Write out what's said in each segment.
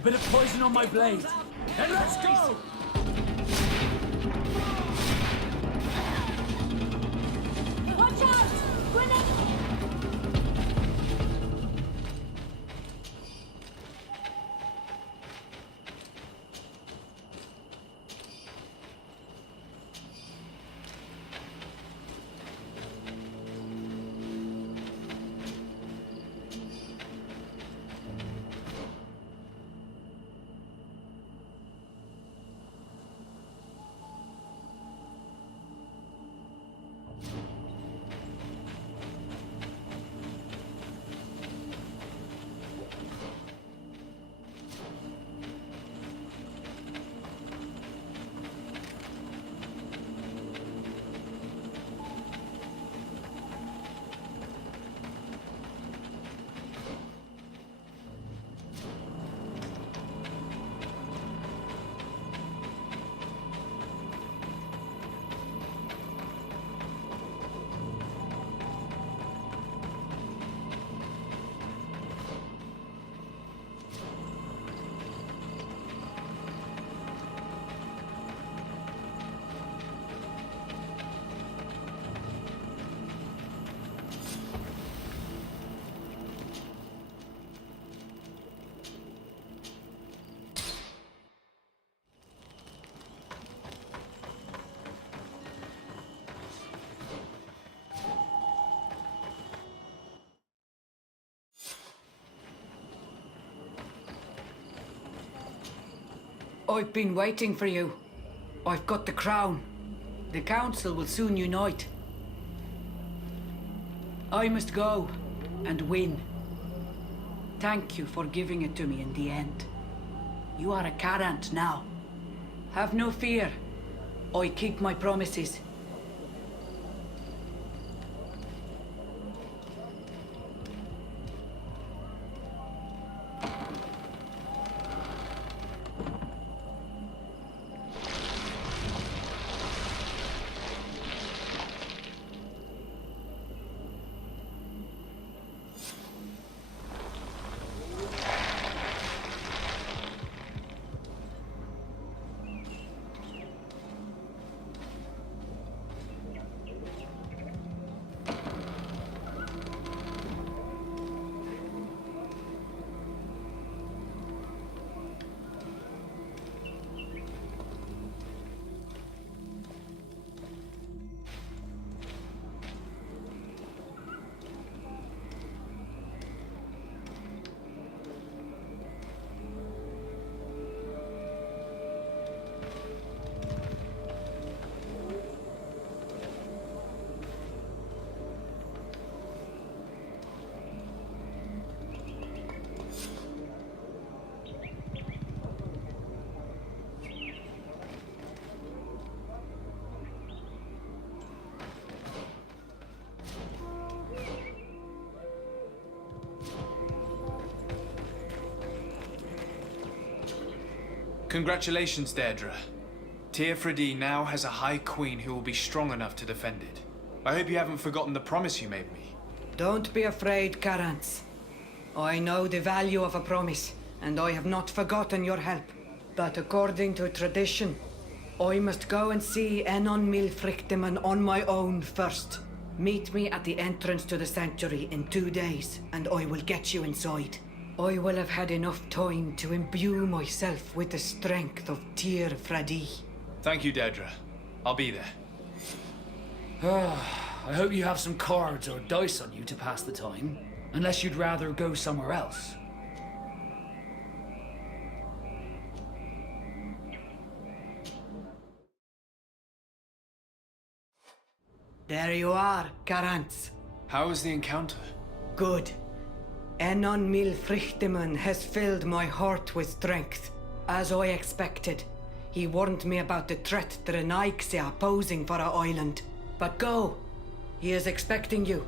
A bit of poison on my blade. And let's go! Watch out! Grenade! I've been waiting for you. I've got the crown. The council will soon unite. I must go and win. Thank you for giving it to me in the end. You are a Carant now. Have no fear. I keep my promises. Congratulations, Deirdre. Teirfridi now has a High Queen who will be strong enough to defend it. I hope you haven't forgotten the promise you made me. Don't be afraid, Carants. I know the value of a promise, and I have not forgotten your help. But according to tradition, I must go and see Enon Milfrichteman on my own first. Meet me at the entrance to the sanctuary in 2 days, and I will get you inside. I will have had enough time to imbue myself with the strength of Teirfridi. Thank you, Deirdre. I'll be there. I hope you have some cards or dice on you to pass the time. Unless you'd rather go somewhere else. There you are, Carants. How was the encounter? Good. Enon Milfrichteman has filled my heart with strength. As I expected, he warned me about the threat the Renaixia are posing for our island. But go. He is expecting you.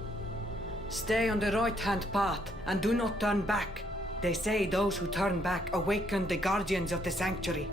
Stay on the right-hand path and do not turn back. They say those who turn back awaken the guardians of the sanctuary.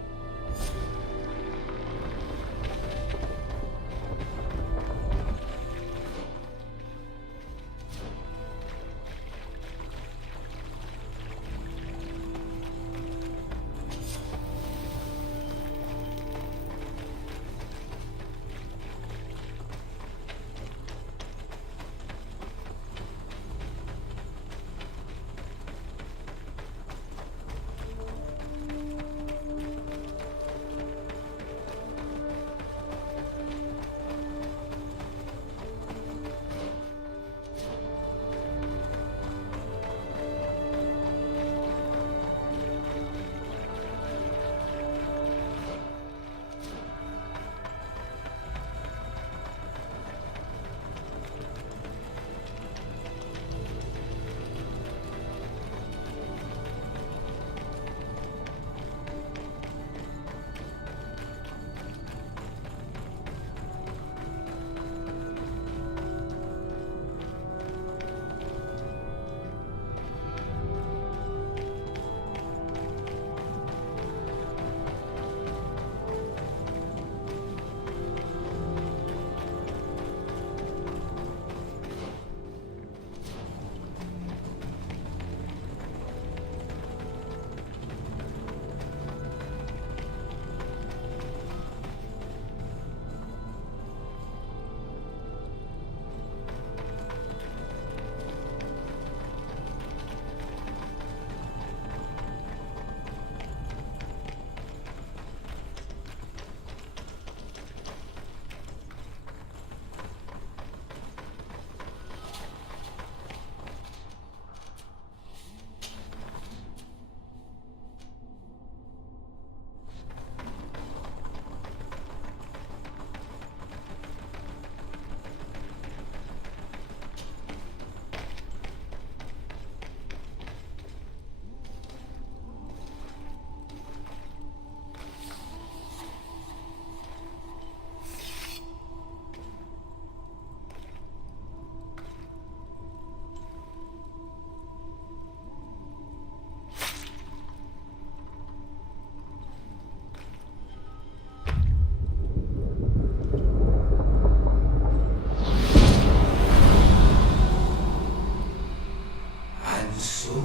So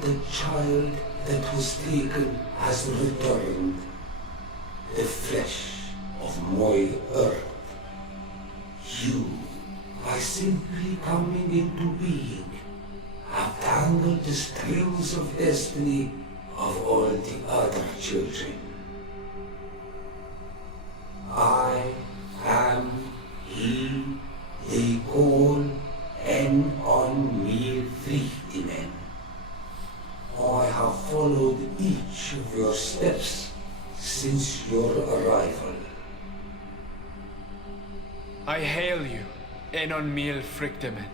the child that was taken has returned. The flesh of my earth. You, by simply coming into being, have tangled the strings of destiny of all the other children. I am he they call en on me Vrichtimen. I have followed each of your steps since your arrival. I hail you, Enon Mil Frichtemen.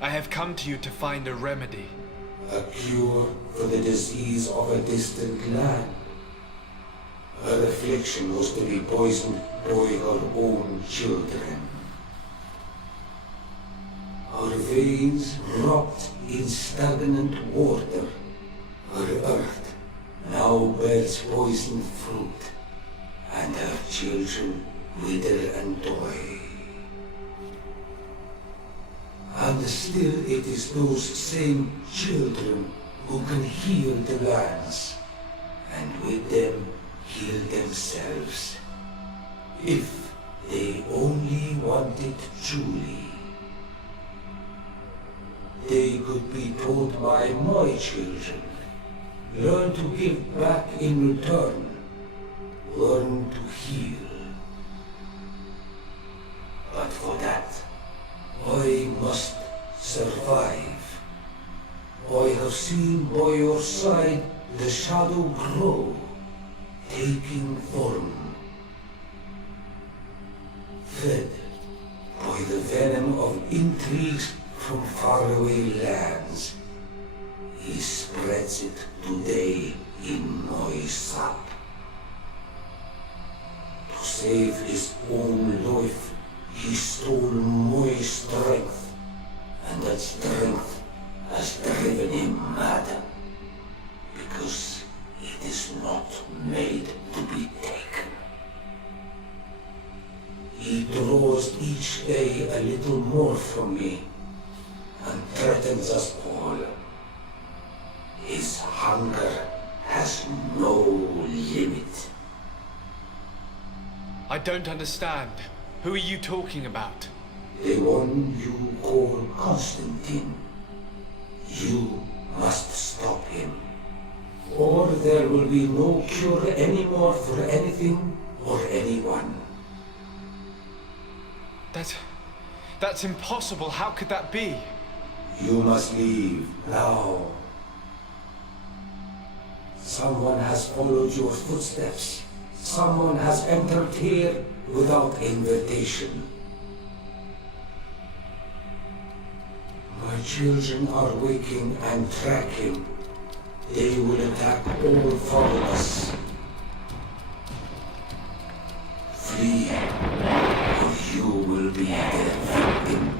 I have come to you to find a remedy. A cure for the disease of a distant land. Her affliction was to be poisoned by her own children. Her veins rot in stagnant water. Her earth now bears poisoned fruit, and her children wither and die. And still it is those same children who can heal the lands, and with them heal themselves, if they only want it truly. They could be taught by my children, learn to give back in return, learn to heal. But for that, I must survive. I have seen by your side the shadow grow, taking form. Fed by the venom of intrigues from faraway lands, he spreads it today in my sap. To save his own life, he stole my strength, and that strength has driven him mad, because it is not made to be taken. He draws each day a little more from me, and threatens us all. His hunger has no limit. I don't understand. Who are you talking about? The one you call Constantine. You must stop him, or there will be no cure anymore for anything or anyone. That's impossible. How could that be? You must leave now. Someone has followed your footsteps. Someone has entered here without invitation. My children are waking and tracking. They will attack all followers. Flee, or you will be their victims.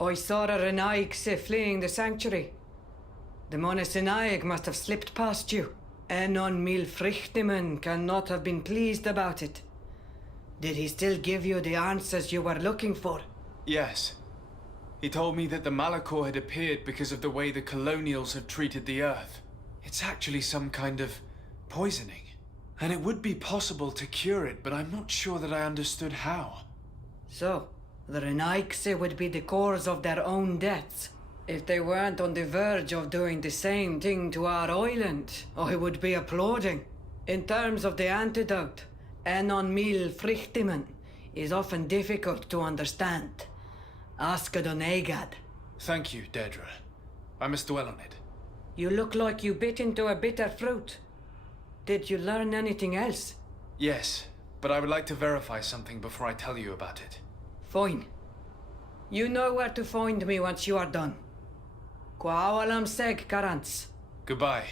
I saw a Renaigse fleeing the sanctuary. The Monasenaig must have slipped past you. Enon Mil Frichtimen cannot have been pleased about it. Did he still give you the answers you were looking for? Yes. He told me that the Malachor had appeared because of the way the colonials have treated the Earth. It's actually some kind of poisoning. And it would be possible to cure it, but I'm not sure that I understood how. So, the Renaigse would be the cause of their own deaths. If they weren't on the verge of doing the same thing to our island, I would be applauding. In terms of the antidote, Enon Mil Frichtimen is often difficult to understand. Ask Adonegad. Thank you, Dedra. I must dwell on it. You look like you bit into a bitter fruit. Did you learn anything else? Yes, but I would like to verify something before I tell you about it. Fine. You know where to find me once you are done. Quawalam seg, Karants. Goodbye.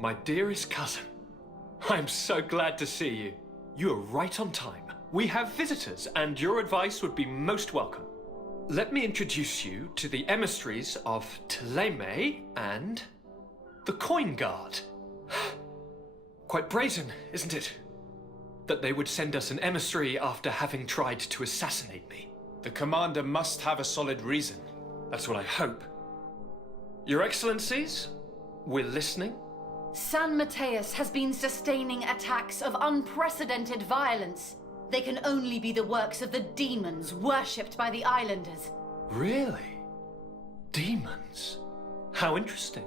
My dearest cousin, I'm so glad to see you. You are right on time. We have visitors, and your advice would be most welcome. Let me introduce you to the emissaries of Ptolemy and the Coin Guard. Quite brazen, isn't it? That they would send us an emissary after having tried to assassinate me. The commander must have a solid reason. That's what I hope. Your Excellencies, we're listening. San Mateus has been sustaining attacks of unprecedented violence. They can only be the works of the demons worshipped by the islanders. Really? Demons? How interesting.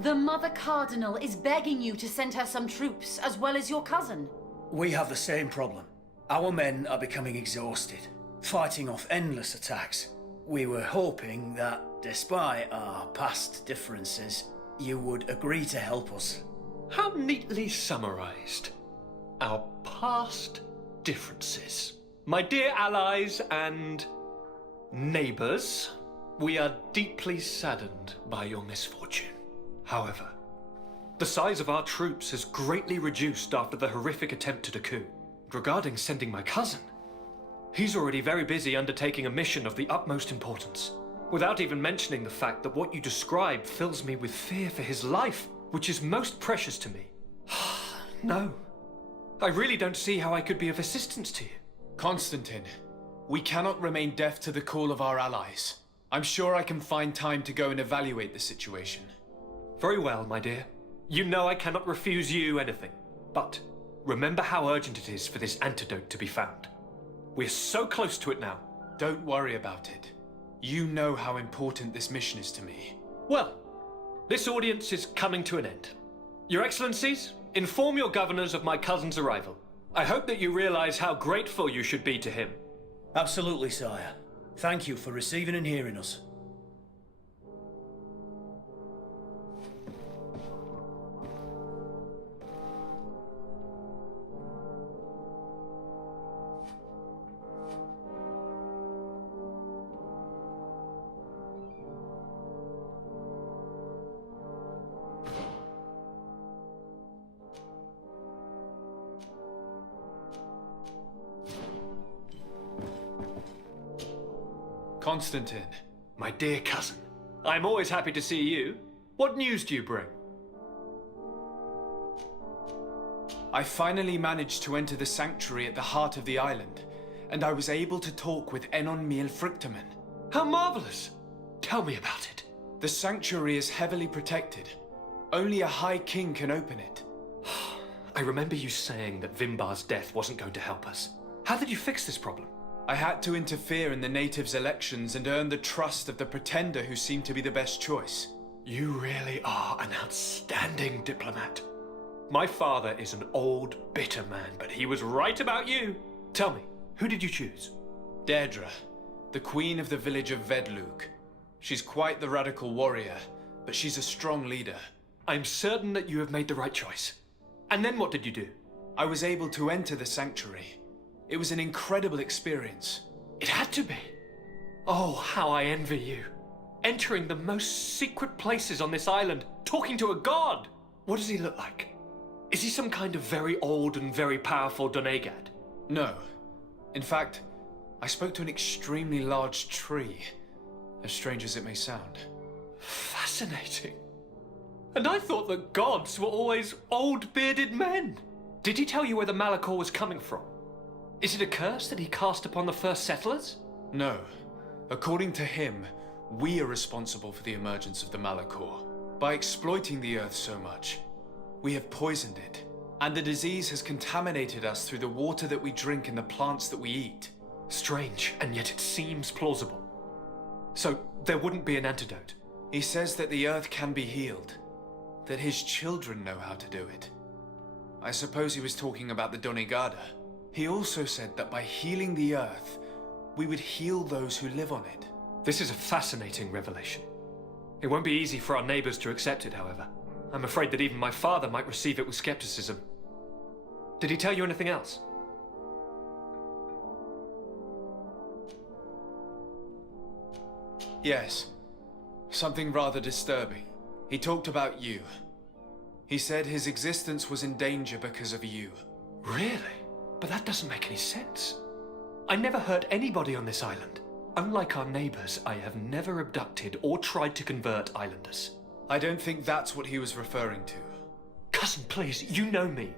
The Mother Cardinal is begging you to send her some troops, as well as your cousin. We have the same problem. Our men are becoming exhausted, fighting off endless attacks. We were hoping that, despite our past differences, you would agree to help us. How neatly summarized. Our past differences. My dear allies and neighbors, we are deeply saddened by your misfortune. However, the size of our troops has greatly reduced after the horrific attempt at a coup. Regarding sending my cousin, he's already very busy undertaking a mission of the utmost importance, without even mentioning the fact that what you describe fills me with fear for his life, which is most precious to me. No, I really don't see how I could be of assistance to you. Constantine, we cannot remain deaf to the call of our allies. I'm sure I can find time to go and evaluate the situation. Very well, my dear. You know I cannot refuse you anything. But remember how urgent it is for this antidote to be found. We're so close to it now. Don't worry about it. You know how important this mission is to me. Well, this audience is coming to an end. Your Excellencies, inform your governors of my cousin's arrival. I hope that you realize how grateful you should be to him. Absolutely, sire. Thank you for receiving and hearing us. Constantine. My dear cousin, I'm always happy to see you. What news do you bring? I finally managed to enter the sanctuary at the heart of the island, and I was able to talk with Enon Miel Fructamen. How marvelous! Tell me about it. The sanctuary is heavily protected. Only a High King can open it. I remember you saying that Vimbar's death wasn't going to help us. How did you fix this problem? I had to interfere in the natives' elections and earn the trust of the pretender who seemed to be the best choice. You really are an outstanding diplomat. My father is an old, bitter man, but he was right about you. Tell me, who did you choose? Deirdre, the queen of the village of Vedlug. She's quite the radical warrior, but she's a strong leader. I'm certain that you have made the right choice. And then what did you do? I was able to enter the sanctuary. It was an incredible experience. It had to be. Oh, how I envy you. Entering the most secret places on this island, talking to a god. What does he look like? Is he some kind of very old and very powerful Donegad? No. In fact, I spoke to an extremely large tree, as strange as it may sound. Fascinating. And I thought that gods were always old bearded men. Did he tell you where the Malachor was coming from? Is it a curse that he cast upon the first settlers? No. According to him, we are responsible for the emergence of the Malachor. By exploiting the earth so much, we have poisoned it. And the disease has contaminated us through the water that we drink and the plants that we eat. Strange, and yet it seems plausible. So, there wouldn't be an antidote? He says that the earth can be healed. That his children know how to do it. I suppose he was talking about the Donegada. He also said that by healing the earth, we would heal those who live on it. This is a fascinating revelation. It won't be easy for our neighbors to accept it, however. I'm afraid that even my father might receive it with skepticism. Did he tell you anything else? Yes. Something rather disturbing. He talked about you. He said his existence was in danger because of you. Really? But that doesn't make any sense. I never hurt anybody on this island. Unlike our neighbors, I have never abducted or tried to convert islanders. I don't think that's what he was referring to. Cousin, please, you know me.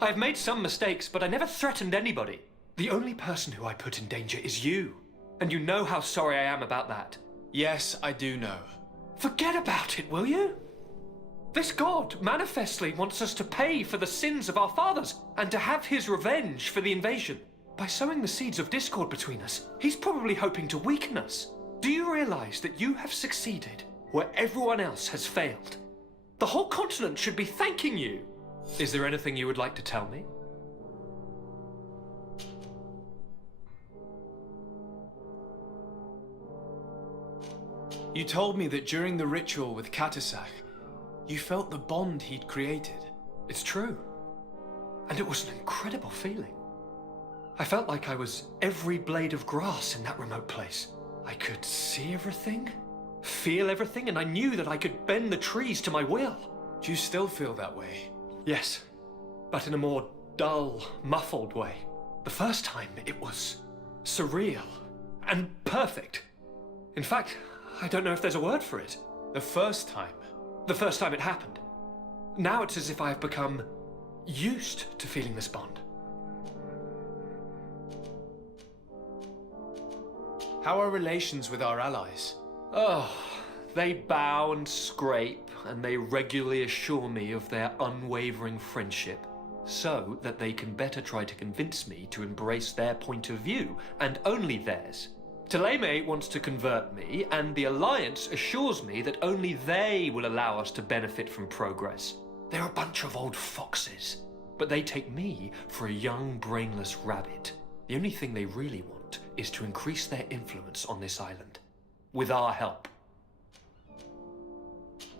I have made some mistakes, but I never threatened anybody. The only person who I put in danger is you. And you know how sorry I am about that. Yes, I do know. Forget about it, will you? This god manifestly wants us to pay for the sins of our fathers and to have his revenge for the invasion. By sowing the seeds of discord between us, he's probably hoping to weaken us. Do you realize that you have succeeded where everyone else has failed? The whole continent should be thanking you. Is there anything you would like to tell me? You told me that during the ritual with Katasach, you felt the bond he'd created. It's true. And it was an incredible feeling. I felt like I was every blade of grass in that remote place. I could see everything, feel everything, and I knew that I could bend the trees to my will. Do you still feel that way? Yes, but in a more dull, muffled way. The first time, it was surreal and perfect. In fact, I don't know if there's a word for it. The first time? The first time it happened. Now it's as if I've become used to feeling this bond. How are relations with our allies? Oh, they bow and scrape, and they regularly assure me of their unwavering friendship, so that they can better try to convince me to embrace their point of view, and only theirs. Teleme wants to convert me, and the Alliance assures me that only they will allow us to benefit from progress. They're a bunch of old foxes, but they take me for a young, brainless rabbit. The only thing they really want is to increase their influence on this island. With our help.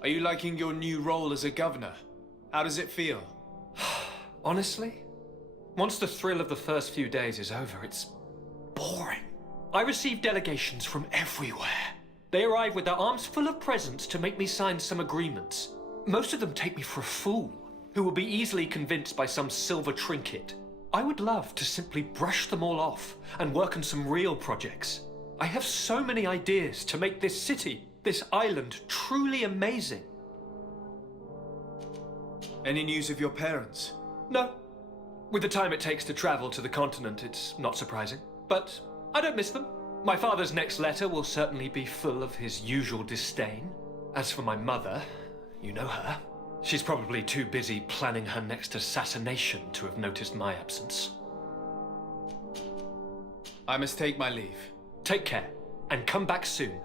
Are you liking your new role as a governor? How does it feel? Honestly, once the thrill of the first few days is over, it's boring. I receive delegations from everywhere. They arrive with their arms full of presents to make me sign some agreements. Most of them take me for a fool, who will be easily convinced by some silver trinket. I would love to simply brush them all off and work on some real projects. I have so many ideas to make this city, this island, truly amazing. Any news of your parents? No. With the time it takes to travel to the continent, it's not surprising. But I don't miss them. My father's next letter will certainly be full of his usual disdain. As for my mother, you know her. She's probably too busy planning her next assassination to have noticed my absence. I must take my leave. Take care, and come back soon.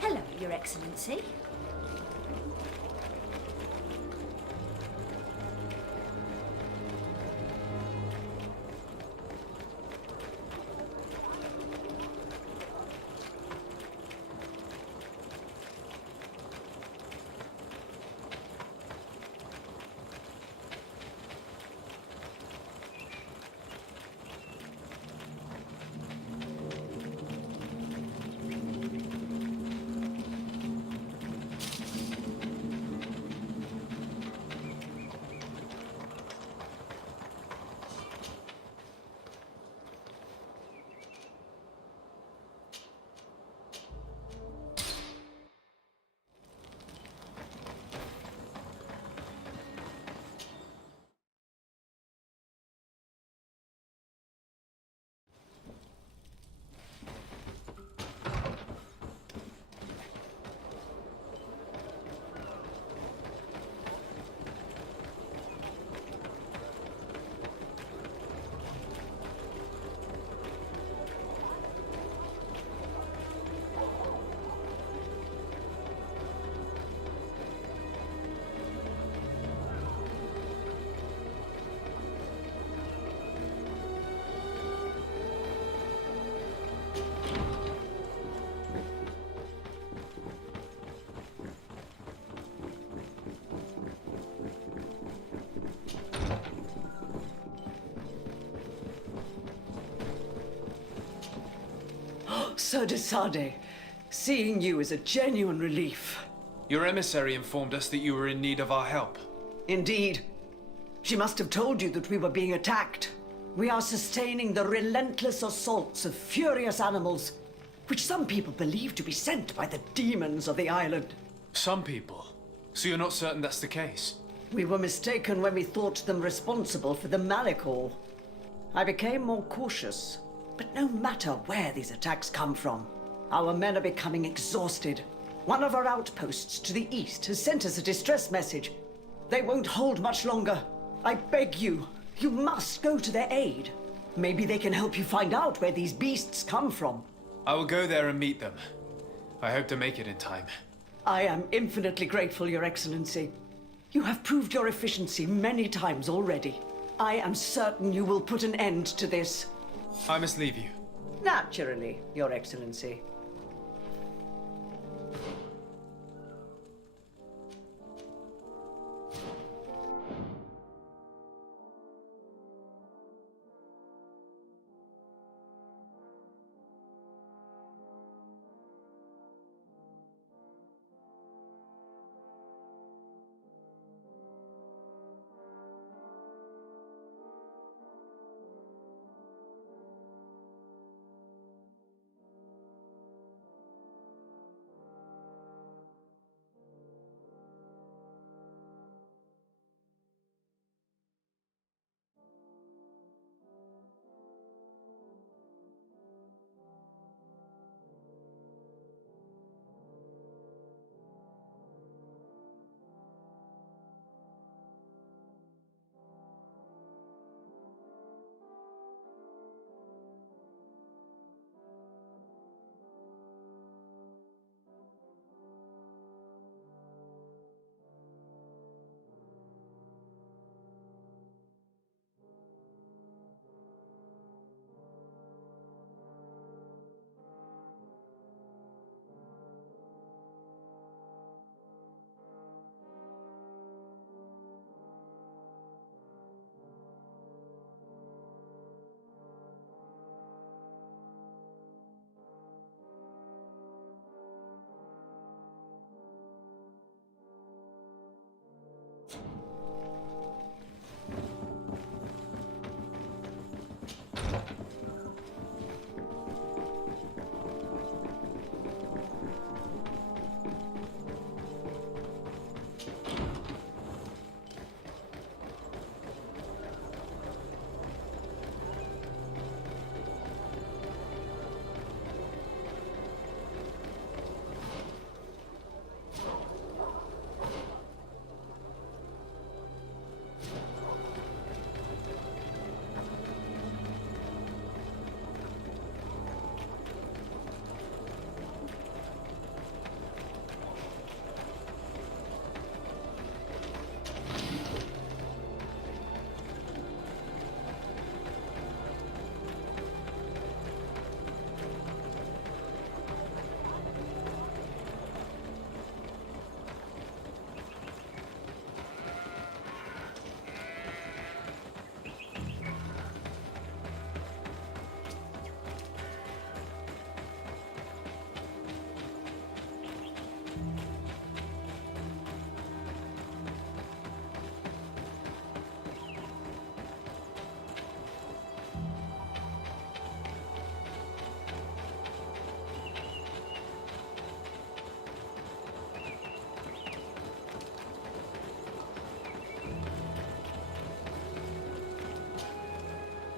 Hello, Your Excellency. Sir de Sade, seeing you is a genuine relief. Your emissary informed us that you were in need of our help. Indeed. She must have told you that we were being attacked. We are sustaining the relentless assaults of furious animals. which some people believe to be sent by the demons of the island. Some people. So you're not certain that's the case? We were mistaken when we thought them responsible for the Malachor. I became more cautious. But no matter where these attacks come from, our men are becoming exhausted. One of our outposts to the east has sent us a distress message. They won't hold much longer. I beg you, you must go to their aid. Maybe they can help you find out where these beasts come from. I will go there and meet them. I hope to make it in time. I am infinitely grateful, Your Excellency. You have proved your efficiency many times already. I am certain you will put an end to this. I must leave you. Naturally, Your Excellency.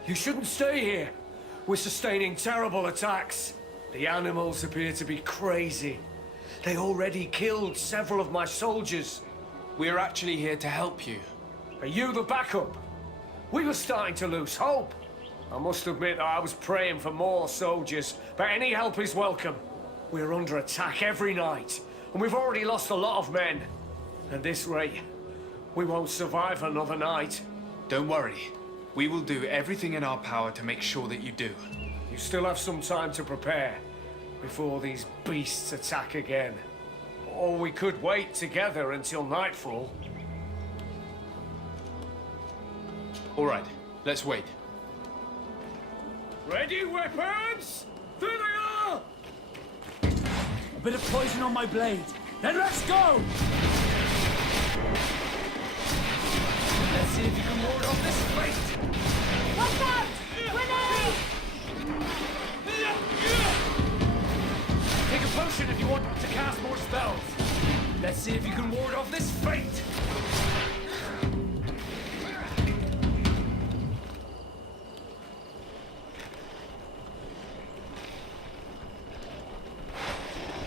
You shouldn't stay here. We're sustaining terrible attacks. The animals appear to be crazy. They already killed several of my soldiers. We're actually here to help you. Are you the backup? We were starting to lose hope. I must admit that I was praying for more soldiers, but any help is welcome. We're under attack every night, and we've already lost a lot of men. At this rate, we won't survive another night. Don't worry. We will do everything in our power to make sure that you do. You still have some time to prepare before these beasts attack again. Or we could wait together until nightfall. All right, let's wait. Ready, weapons? There they are! A bit of poison on my blade. Then let's go! Let's see if you can ward off this fate. Watch out! Grenade! potion if you want to cast more spells. Let's see if you can ward off this fate.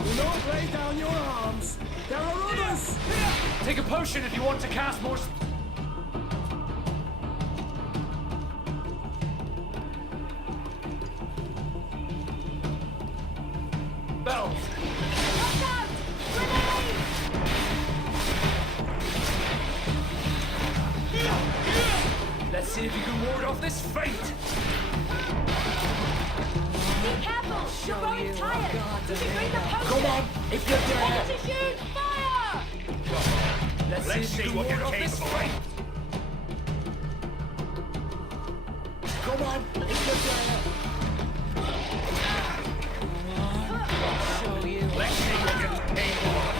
Do not lay down your arms. There are others. Take a potion if you want to cast more spells. Watch out! Grenade! Let's see if you can ward off this fate. Be careful! You're growing tired! You can bring the potion! Come on, if you're there. Ready to shoot! Fire! Let's see if you can ward off this fate. Come on, if you're there. Let's see what you're able of.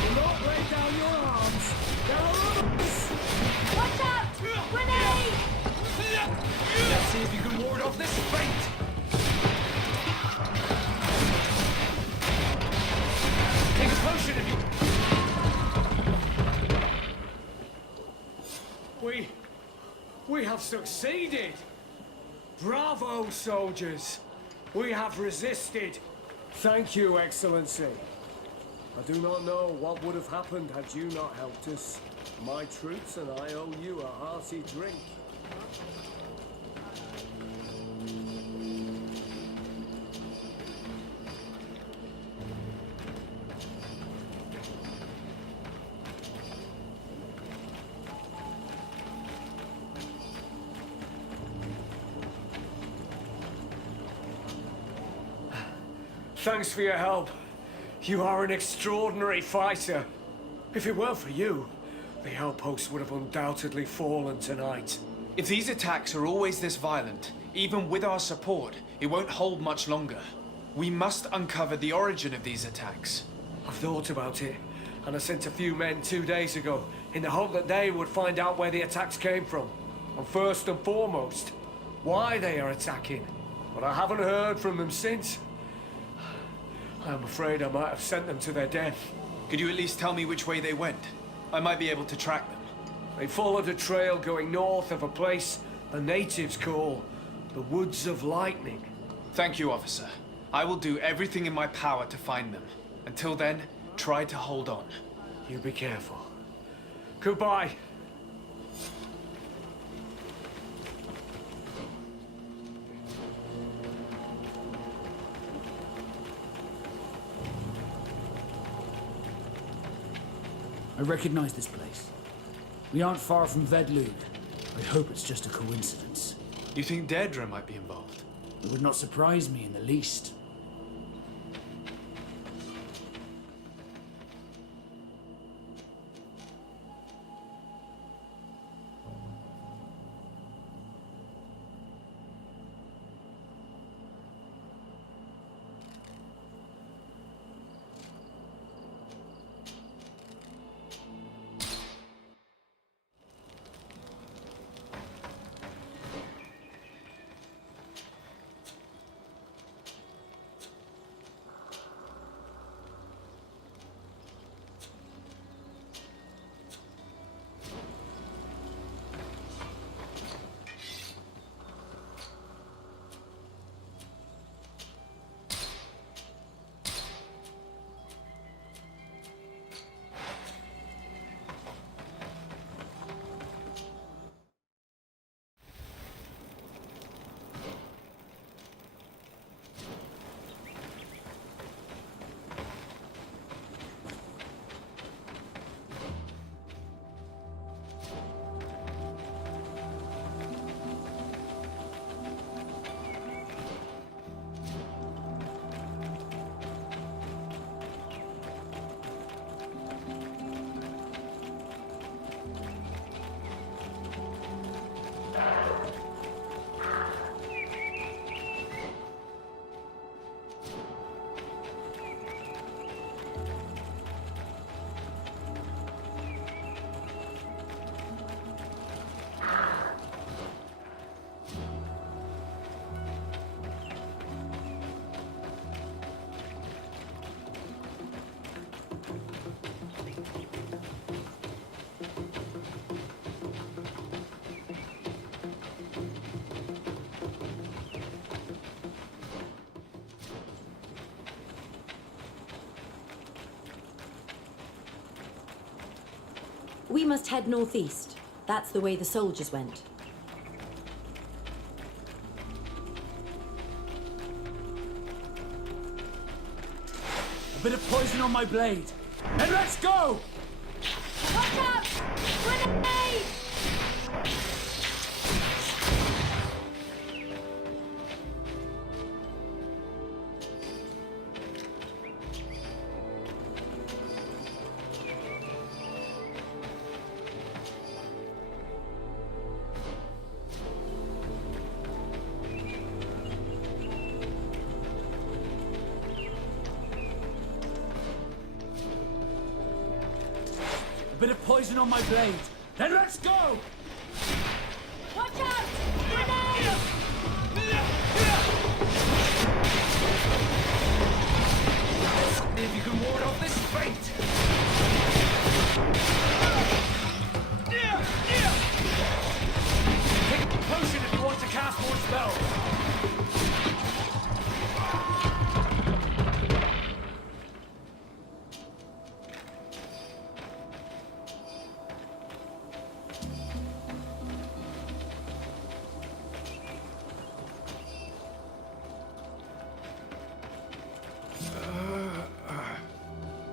Do not lay down your arms. There are others. Watch out! Grenade! Let's see if you can ward off this fate. Take a potion if you... We have succeeded! Bravo, soldiers! We have resisted! Thank you, Excellency. I do not know what would have happened had you not helped us. My troops and I owe you a hearty drink. Thanks for your help. You are an extraordinary fighter. If it weren't for you, the outpost would have undoubtedly fallen tonight. If these attacks are always this violent, even with our support, it won't hold much longer. We must uncover the origin of these attacks. I've thought about it, and I sent a few men 2 days ago in the hope that they would find out where the attacks came from. And first and foremost, why they are attacking. But I haven't heard from them since. I'm afraid I might have sent them to their death. Could you at least tell me which way they went? I might be able to track them. They followed a trail going north of a place the natives call the Woods of Lightning. Thank you, officer. I will do everything in my power to find them. Until then, try to hold on. You be careful. Goodbye. I recognize this place. We aren't far from Vedlug. I hope it's just a coincidence. You think Deirdre might be involved? It would not surprise me in the least. We must head northeast. That's the way the soldiers went. A bit of poison on my blade. And let's go! Watch out! Grenade! A bit of poison on my blade. Then let's go! Watch out! Grenade! If you can ward off this fate! Take a potion if you want to cast more spells!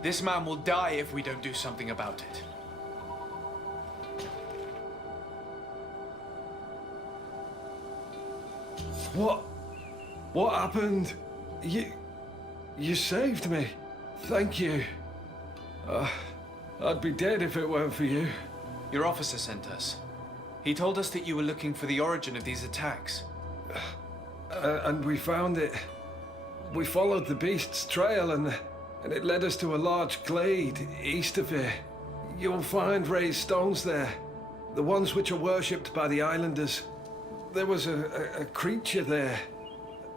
This man will die if we don't do something about it. What happened? You saved me. Thank you. I'd be dead if it weren't for you. Your officer sent us. He told us that you were looking for the origin of these attacks. And we found it. We followed the beast's trail and it led us to a large glade east of here. You'll find raised stones there. The ones which are worshipped by the islanders. There was a creature there.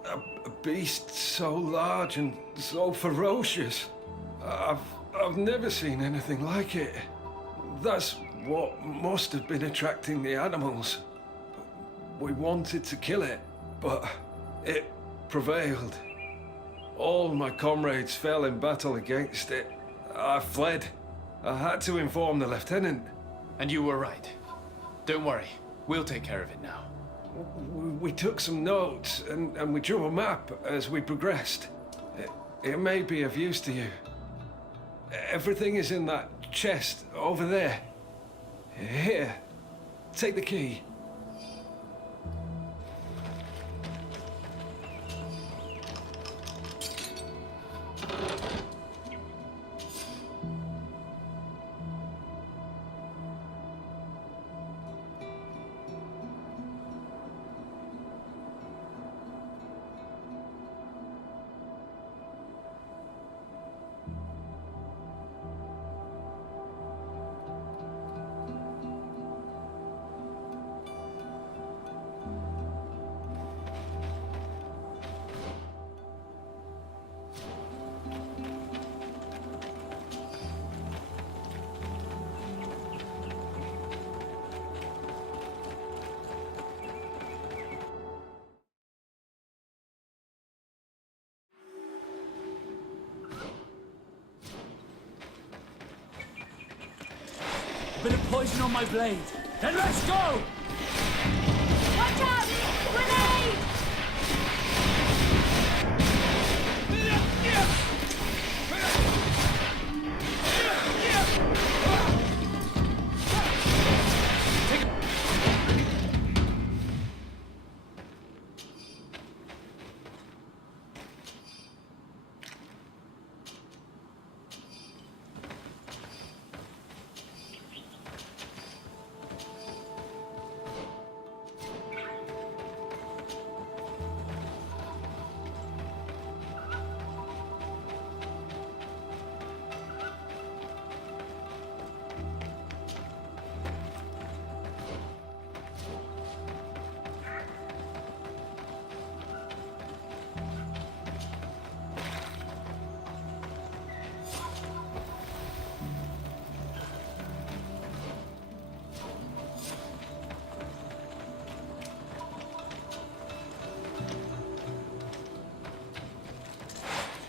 A beast so large and so ferocious. I've never seen anything like it. That's what must have been attracting the animals. We wanted to kill it, but it prevailed. All my comrades fell in battle against it. I fled. I had to inform the lieutenant. And you were right. Don't worry, we'll take care of it now. We took some notes and we drew a map as we progressed. It may be of use to you. Everything is in that chest over there. Here, take the key. Bit of poison on my blade. Then let's go! Watch out! Grenade!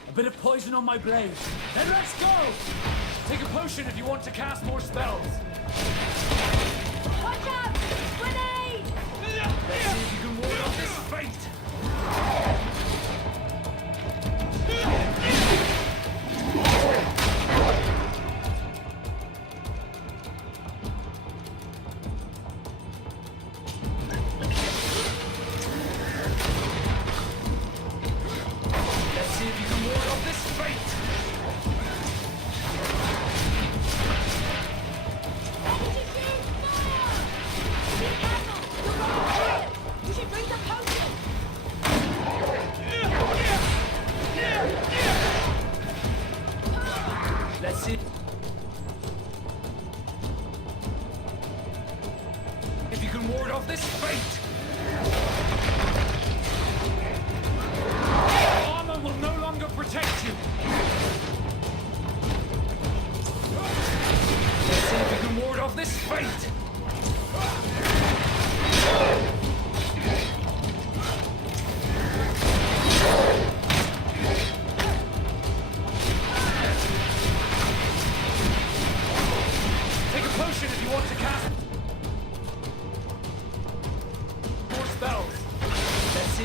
A bit of poison on my blade. Then let's go! Take a potion if you want to cast more spells.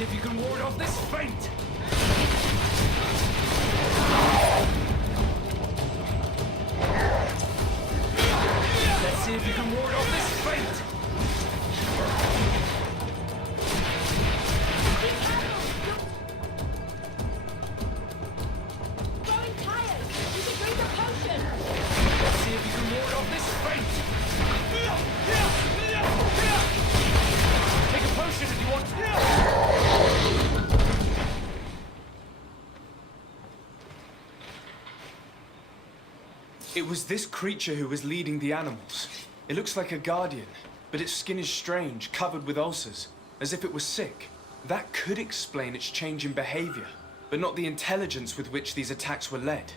see if you can ward off this feint! Let's see if you can ward off this feint! Growing tired! You can drink a potion! Let's see if you can ward off this feint! Take a potion if you want to! It was this creature who was leading the animals. It looks like a guardian, but its skin is strange, covered with ulcers, as if it was sick. That could explain its change in behavior, but not the intelligence with which these attacks were led.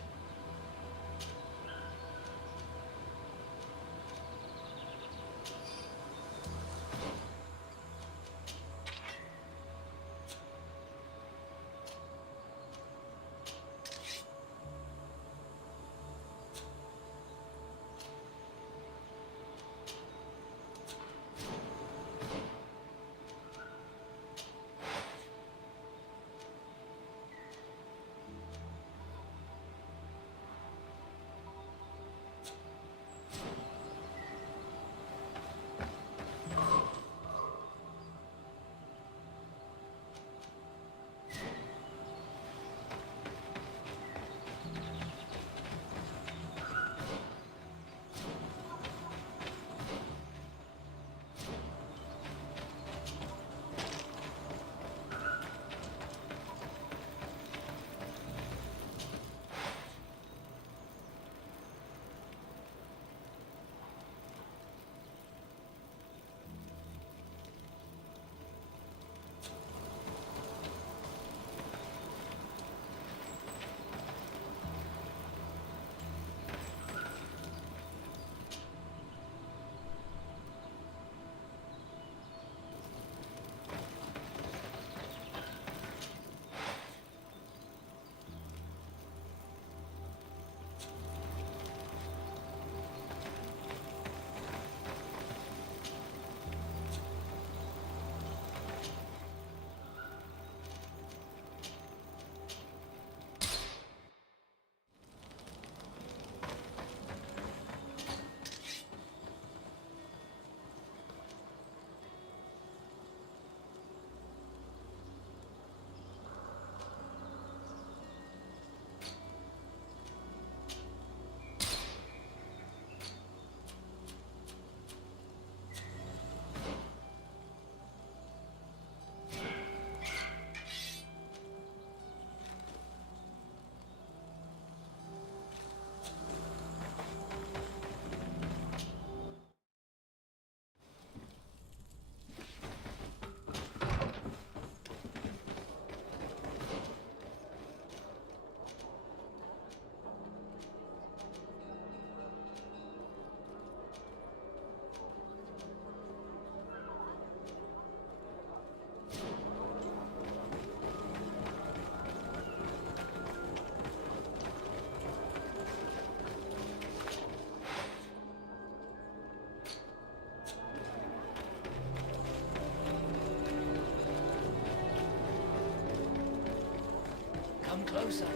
Come closer.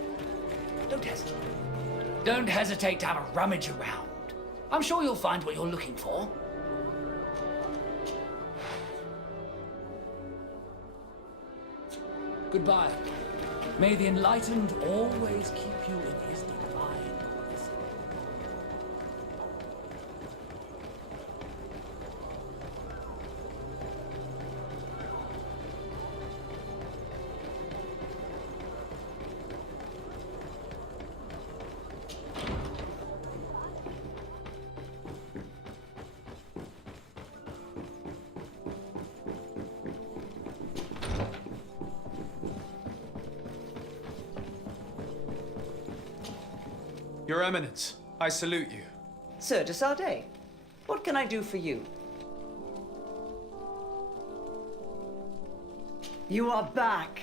Don't hesitate. Don't hesitate to have a rummage around. I'm sure you'll find what you're looking for. Goodbye. May the enlightened always keep you in his divine wisdom. Your Eminence, I salute you. Sir de Sardet, what can I do for you? You are back.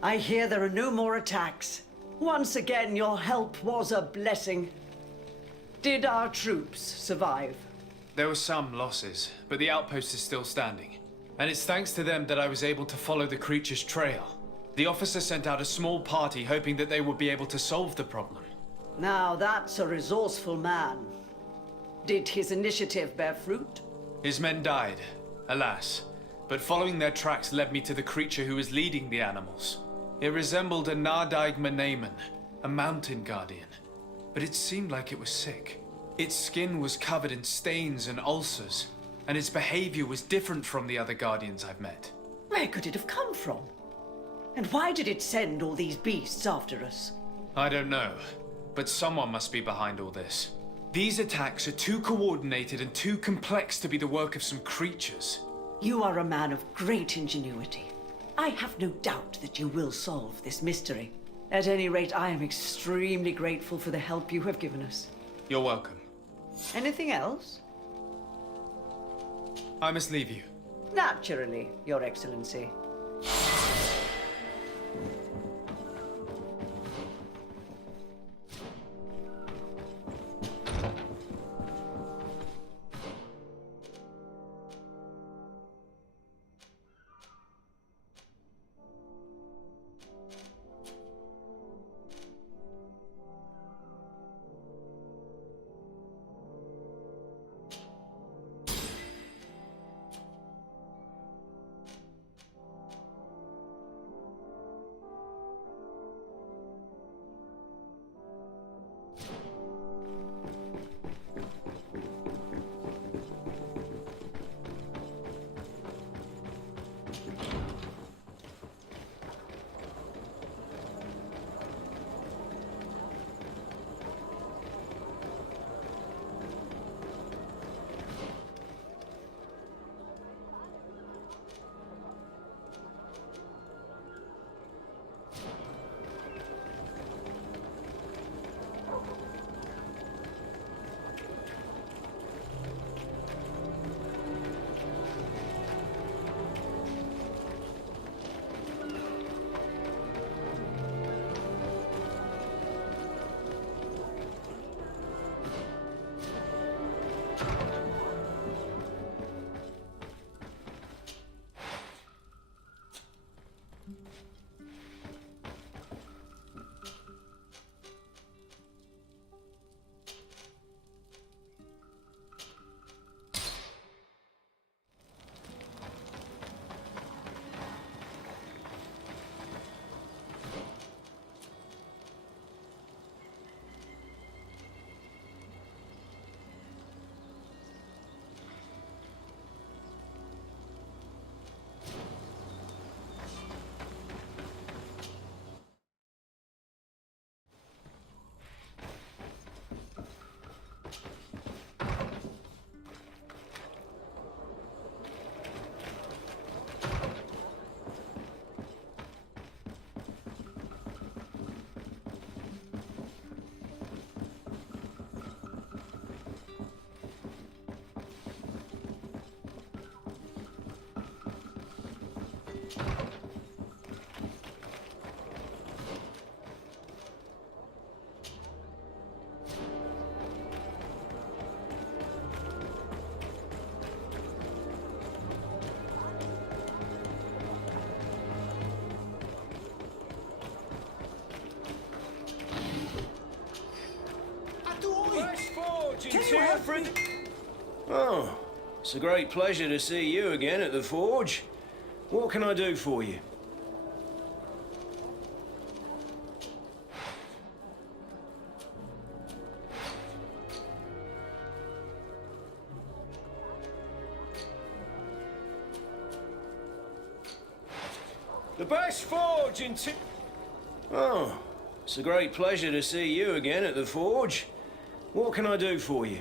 I hear there are no more attacks. Once again, your help was a blessing. Did our troops survive? There were some losses, but the outpost is still standing. And it's thanks to them that I was able to follow the creature's trail. The officer sent out a small party hoping that they would be able to solve the problem. Now that's a resourceful man. Did his initiative bear fruit? His men died, alas. But following their tracks led me to the creature who was leading the animals. It resembled a Nardaig Manaman, a mountain guardian. But it seemed like it was sick. Its skin was covered in stains and ulcers, and its behavior was different from the other guardians I've met. Where could it have come from? And why did it send all these beasts after us? I don't know, but someone must be behind all this. These attacks are too coordinated and too complex to be the work of some creatures. You are a man of great ingenuity. I have no doubt that you will solve this mystery. At any rate, I am extremely grateful for the help you have given us. You're welcome. Anything else? I must leave you. Naturally, Your Excellency. Oh, it's a great pleasure to see you again at the forge. What can I do for you? The best forge in Oh, it's a great pleasure to see you again at the forge. What can I do for you?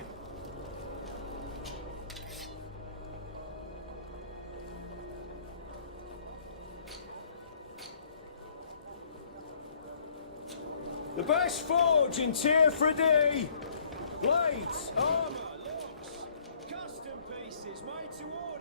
The best forge in Tier 3D! Blades, armor, locks, custom pieces made to order!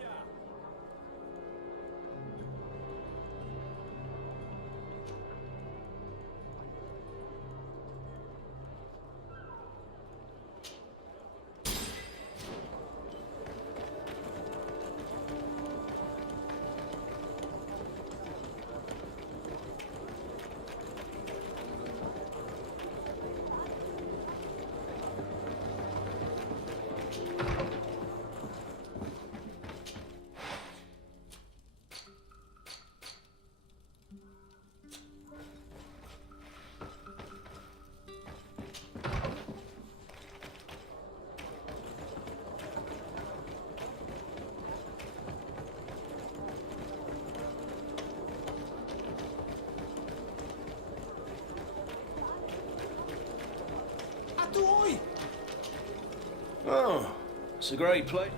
Oh, it's a great place.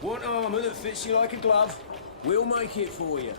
Want armor that fits you like a glove? We'll make it for you.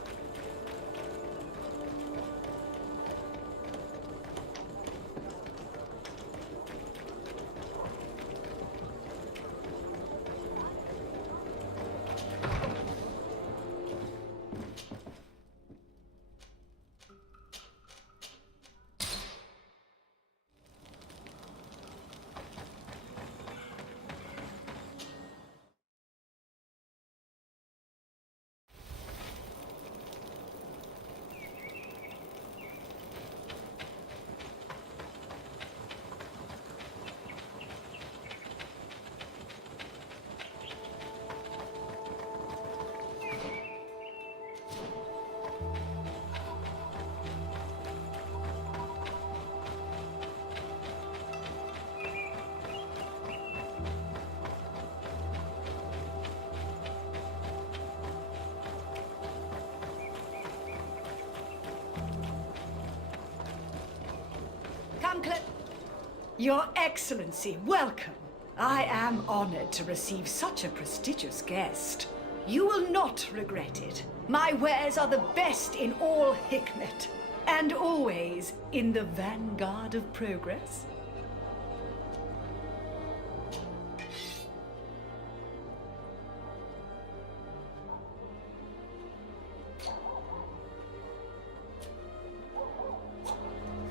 Your Excellency, welcome. I am honored to receive such a prestigious guest. You will not regret it. My wares are the best in all Hikmet, and always in the vanguard of progress.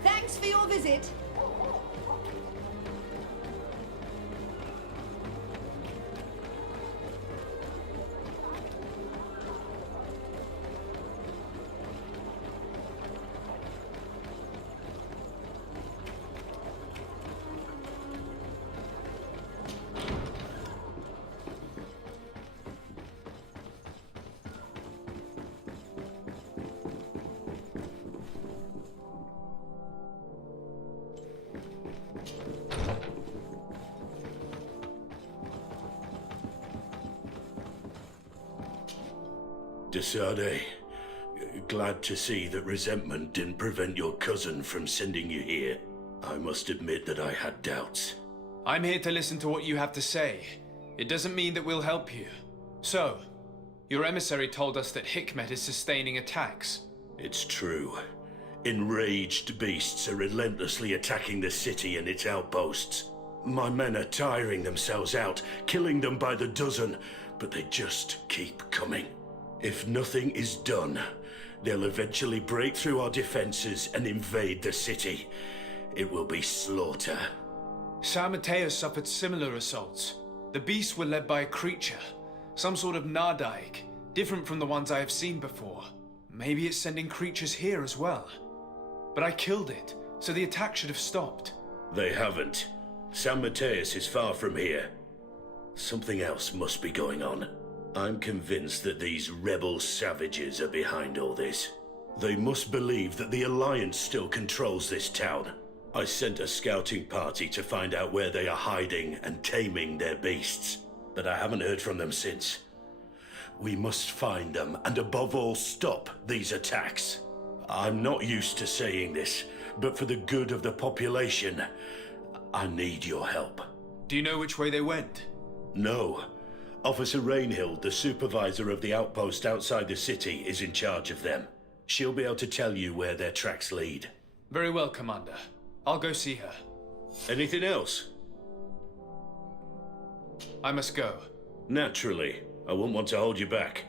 Thanks for your visit. Desade, glad to see that resentment didn't prevent your cousin from sending you here. I must admit that I had doubts. I'm here to listen to what you have to say. It doesn't mean that we'll help you. So, your emissary told us that Hikmet is sustaining attacks. It's true. Enraged beasts are relentlessly attacking the city and its outposts. My men are tiring themselves out, killing them by the dozen, but they just keep coming. If nothing is done, they'll eventually break through our defenses and invade the city. It will be slaughter. San Mateo suffered similar assaults. The beasts were led by a creature, some sort of Nardaik, different from the ones I have seen before. Maybe it's sending creatures here as well. But I killed it, so the attack should have stopped. They haven't. San Mateus is far from here. Something else must be going on. I'm convinced that these rebel savages are behind all this. They must believe that the Alliance still controls this town. I sent a scouting party to find out where they are hiding and taming their beasts, but I haven't heard from them since. We must find them and above all stop these attacks. I'm not used to saying this, but for the good of the population, I need your help. Do you know which way they went? No. Officer Rainhill, the supervisor of the outpost outside the city, is in charge of them. She'll be able to tell you where their tracks lead. Very well, Commander. I'll go see her. Anything else? I must go. Naturally. I wouldn't want to hold you back.